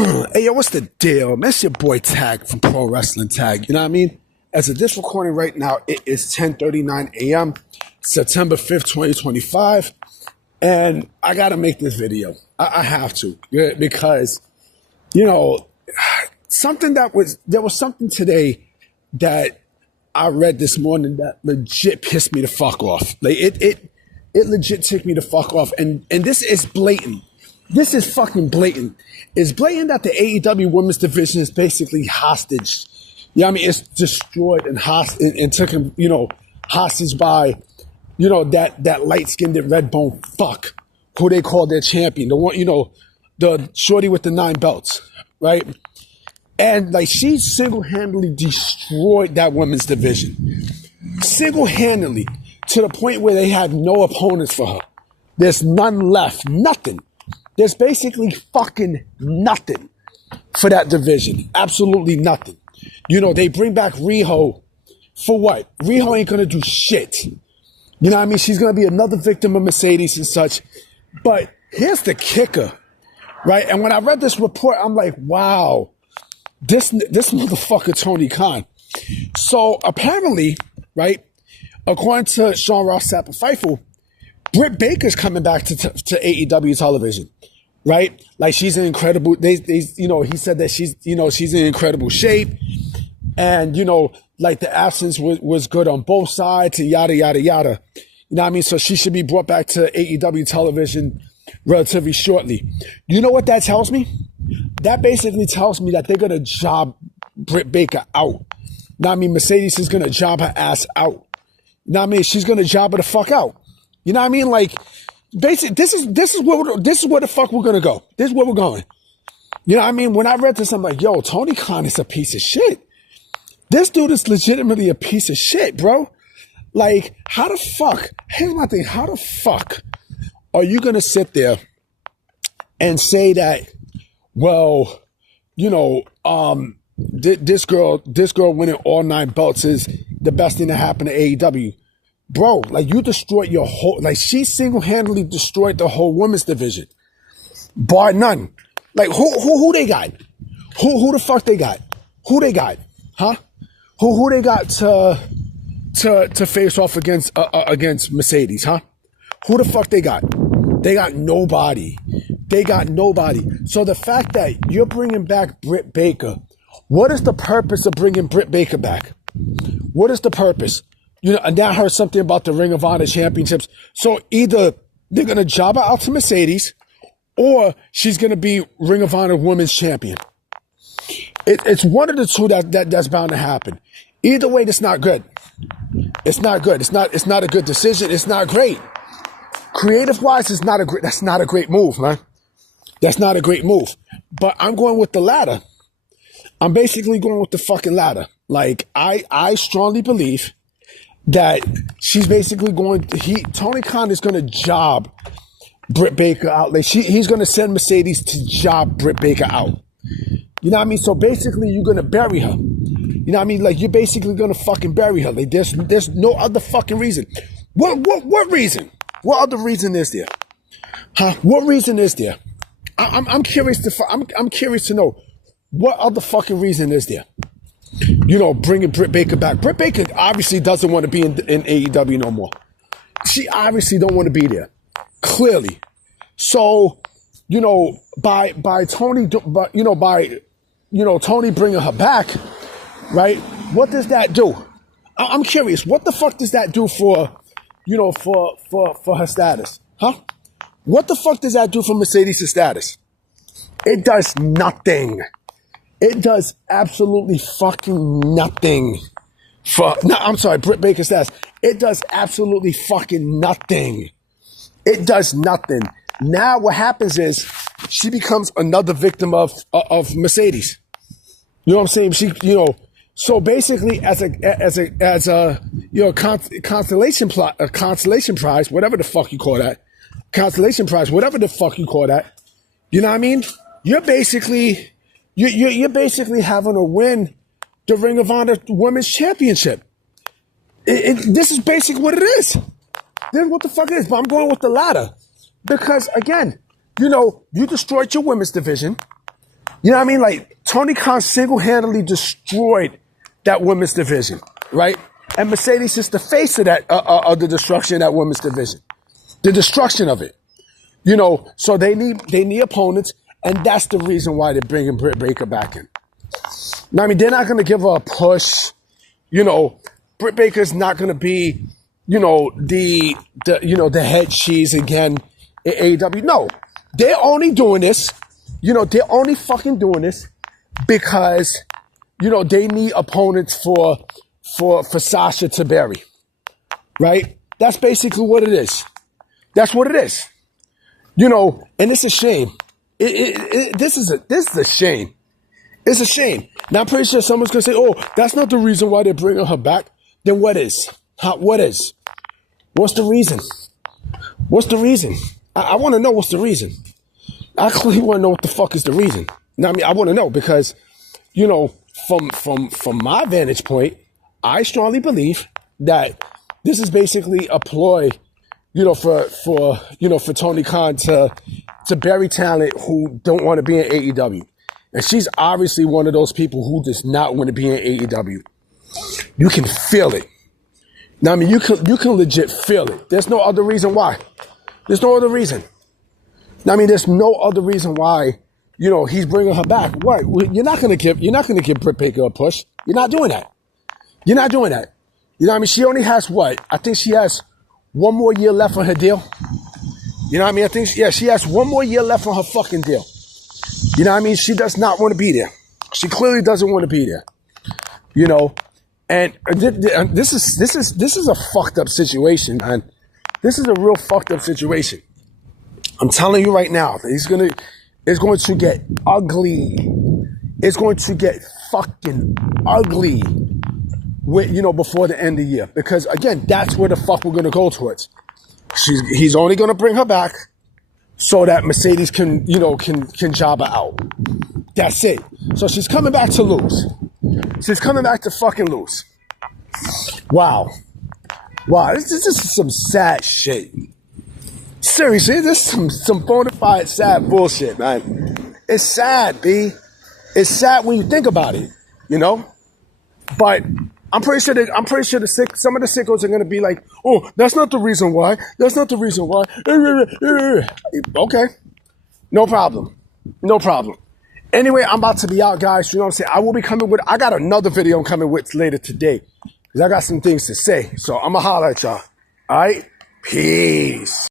Hey, yo, what's the deal? Man, it's your boy Tag from Pro Wrestling Tag. You know what I mean? As of this recording right now, it is 10:39 a.m., September 5th, 2025. And I got to make this video. I have to. Because, you know, there was something today that I read this morning that legit pissed me the fuck off. Like, it legit ticked me the fuck off. And this is blatant. This is fucking blatant. It's blatant that the AEW women's division is basically hostage. You know what I mean? It's destroyed and taken, hostage by, that light-skinned red bone fuck who they call their champion. The one, the shorty with the 9 belts, right? And like she single-handedly destroyed that women's division. Single-handedly to the point where they have no opponents for her. There's none left. Nothing. There's basically fucking nothing for that division. Absolutely nothing. They bring back Riho for what? Riho ain't gonna do shit. You know what I mean? She's gonna be another victim of Mercedes and such. But here's the kicker, right? And when I read this report, I'm like, wow, this motherfucker Tony Khan. So apparently, right, according to Sean Ross Sapp Fightful, Britt Baker's coming back to AEW television, right? Like she's in incredible. He said that she's in incredible shape, and like the absence was good on both sides, and yada yada yada. You know what I mean? So she should be brought back to AEW television relatively shortly. You know what that tells me? That basically tells me that they're gonna job Britt Baker out. You know what I mean? Mercedes is gonna job her ass out. You know what I mean? She's gonna job her the fuck out. You know what I mean? Like, basically, this is where the fuck we're gonna go. This is where we're going. You know what I mean? When I read this, I'm like, yo, Tony Khan is a piece of shit. This dude is legitimately a piece of shit, bro. Like, how the fuck? Here's my thing. How the fuck are you gonna sit there and say that, well, this girl winning all 9 belts is the best thing that happened to AEW? Bro, like you destroyed your whole, like she single-handedly destroyed the whole women's division. Bar none. Like who they got? Who the fuck they got? Who they got? Huh? Who they got to face off against Mercedes, huh? Who the fuck they got? They got nobody. They got nobody. So the fact that you're bringing back Britt Baker, what is the purpose of bringing Britt Baker back? What is the purpose? And now I heard something about the Ring of Honor championships. So either they're going to job her out to Mercedes or she's going to be Ring of Honor women's champion. It's one of the two that's bound to happen. Either way, that's not good. It's not good. It's not a good decision. It's not great. Creative wise, that's not a great move, man. That's not a great move. But I'm going with the latter. I'm basically going with the fucking latter. Like, I strongly believe that she's basically Tony Khan is going to job Britt Baker out. Like he's going to send Mercedes to job Britt Baker out. You know what I mean? So basically you're going to bury her. You know what I mean? Like you're basically going to fucking bury her. Like there's no other fucking reason. What reason? What other reason is there? Huh? What reason is there? I'm curious to know what other fucking reason is there? Bringing Britt Baker back. Britt Baker obviously doesn't want to be in AEW no more. She obviously don't want to be there. Clearly. So, by Tony, Tony bringing her back, right? What does that do? I'm curious. What the fuck does that do for her status? Huh? What the fuck does that do for Mercedes' status? It does nothing. It does absolutely fucking nothing Britt Baker's status. It does absolutely fucking nothing. It does nothing. Now what happens is she becomes another victim of Mercedes. You know what I'm saying? So basically as a constellation prize, whatever the fuck you call that. Constellation prize, whatever the fuck you call that. You know what I mean? You're basically having to win the Ring of Honor Women's Championship. This is basically what it is. Then what the fuck it is? But I'm going with the latter. Because, again, you destroyed your women's division. You know what I mean? Like, Tony Khan single-handedly destroyed that women's division, right? And Mercedes is the face of that, of the destruction of that women's division. The destruction of it. You know, so they need opponents, and that's the reason why they're bringing Britt Baker back in. Now, I mean, they're not going to give her a push. You know, Britt Baker's not going to be, you know, the head cheese again in AEW. No, they're only doing this. You know, they're only fucking doing this because, you know, they need opponents for Sasha to bury. Right? That's basically what it is. That's what it is. You know, and it's a shame. This is a shame. It's a shame. Now, I'm pretty sure someone's going to say, oh, that's not the reason why they're bringing her back. Then what is? What is? What's the reason? What's the reason? I want to know what's the reason. I clearly want to know what the fuck is the reason. Now, I mean, I want to know because, you know, from my vantage point, I strongly believe that this is basically a ploy, you know, for Tony Khan to bury talent who don't want to be in AEW. And she's obviously one of those people who does not want to be in AEW. You can feel it. Now, I mean, you can legit feel it. There's no other reason why. There's no other reason. Now, I mean, there's no other reason why, you know, he's bringing her back. What? You're not gonna give Britt Baker a push. You're not doing that. You're not doing that. You know what I mean? She only has what? I think she has one more year left on her deal. You know what I mean? I think, she has one more year left on her fucking deal. You know what I mean? She does not want to be there. She clearly doesn't want to be there. You know, and this is a fucked up situation, man. This is a real fucked up situation. I'm telling you right now, it's going to get ugly. It's going to get fucking ugly before the end of the year. Because again, that's where the fuck we're going to go towards. He's only going to bring her back so that Mercedes can job her out. That's it. So she's coming back to lose. She's coming back to fucking lose. Wow. This is some sad shit. Seriously, this is some bona fide sad bullshit, man. It's sad, B. It's sad when you think about it, you know? But I'm pretty sure some of the sickos are going to be like, oh, that's not the reason why. That's not the reason why. Okay. No problem. No problem. Anyway, I'm about to be out, guys. You know what I'm saying? I got another video I'm coming with later today because I got some things to say. So I'm going to holler at y'all. All right? Peace.